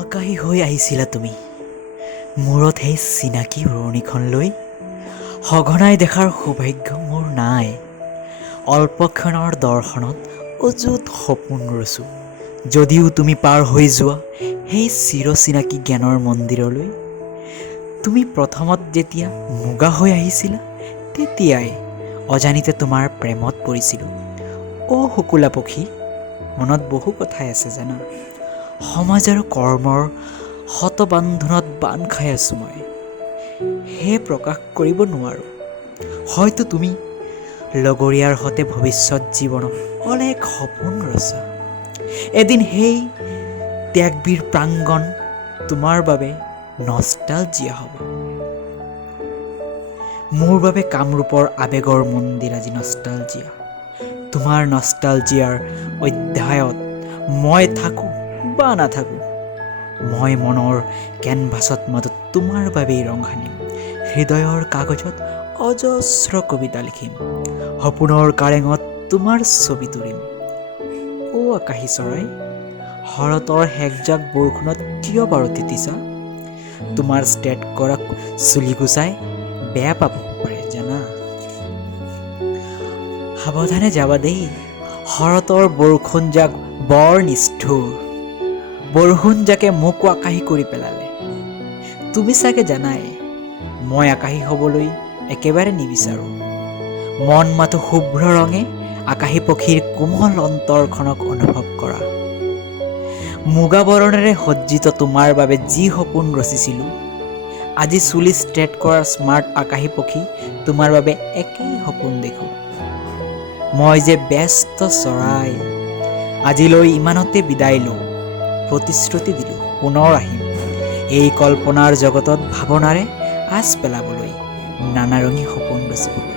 আকাশী হৈ আহিছিলা তুমি মূৰত সেই চিনাকি উৰণিখন লৈ। সঘনাই দেখাৰ সৌভাগ্য মোৰ নাই। অল্পক্ষণৰ দৰ্শনত অযুত সপোন ৰচো। যদিও তুমি পাৰ হৈ যোৱা সেই চিৰচিনাকি জ্ঞানৰ মন্দিৰলৈ। তুমি প্ৰথমত যেতিয়া মুগা হৈ আহিছিলা তেতিয়াই অজানিতে তোমাৰ প্ৰেমত পৰিছিলোঁ। অ' শুকুলা পক্ষী, মনত বহু কথাই আছে জানা। সমাজ আৰু কৰ্মৰ শতবান্ধনত বান্ধ খাই আছোঁ মই। সেয়ে প্ৰকাশ কৰিব নোৱাৰোঁ। হয়তো তুমি লগৰীয়াৰ সতে ভৱিষ্যত জীৱনত অলেখ সপোন ৰচা। এদিন সেই ত্যাগবীৰ প্ৰাংগণ তোমাৰ বাবে নষ্টালজিয়া হ'ব। মোৰ বাবে কামৰূপৰ আৱেগৰ মন্দিৰ আজি নষ্টালজিয়া। তোমাৰ নষ্টালজিয়াৰ অধ্যায়ত মই থাকোঁ বা নাথাকোঁ। মই মনৰ কেনভাছত মাজত তোমাৰ বাবেই ৰং সানিম। হৃদয়ৰ কাগজত অজস্ৰ কবিতা লিখিম। সপোনৰ কাৰেঙত তোমাৰ ছবি তুলিম। অ' আকাশী চৰাই, শৰতৰ হেকজাক বৰষুণত কিয় বাৰু তিতিছা? তোমাৰ ষ্ট্ৰেট কৰা চুলি গুচাই বেয়া পাব পাৰে জানা। সাৱধানে যাবা দেই, শৰতৰ বৰষুণজাক বৰ নিষ্ঠুৰ। বৰষুণজাকে মোকো আকাশী কৰি পেলালে। তুমি চাগে জানাই মই আকাশী হ'বলৈ একেবাৰে নিবিচাৰোঁ। মন মাথো শুভ্ৰ ৰঙে আকাশী পক্ষীৰ কোমল অন্তৰখনক অনুভৱ কৰা। মুগা বৰণেৰে সজ্জিত তোমাৰ বাবে যি সপোন ৰচিছিলোঁ, আজি চুলি ষ্ট্ৰেট কৰা স্মাৰ্ট আকাশী পক্ষী তোমাৰ বাবে একেই সপোন দেখোঁ। মই যে ব্যস্ত চৰাই, আজিলৈ ইমানতে বিদায় লওঁ। প্ৰতিশ্ৰুতি দিলোঁ পুনৰ আহিম এই কল্পনাৰ জগতত ভাৱনাৰে আঁচ পেলাবলৈ, নানাৰঙী সপোন ৰচিবলৈ।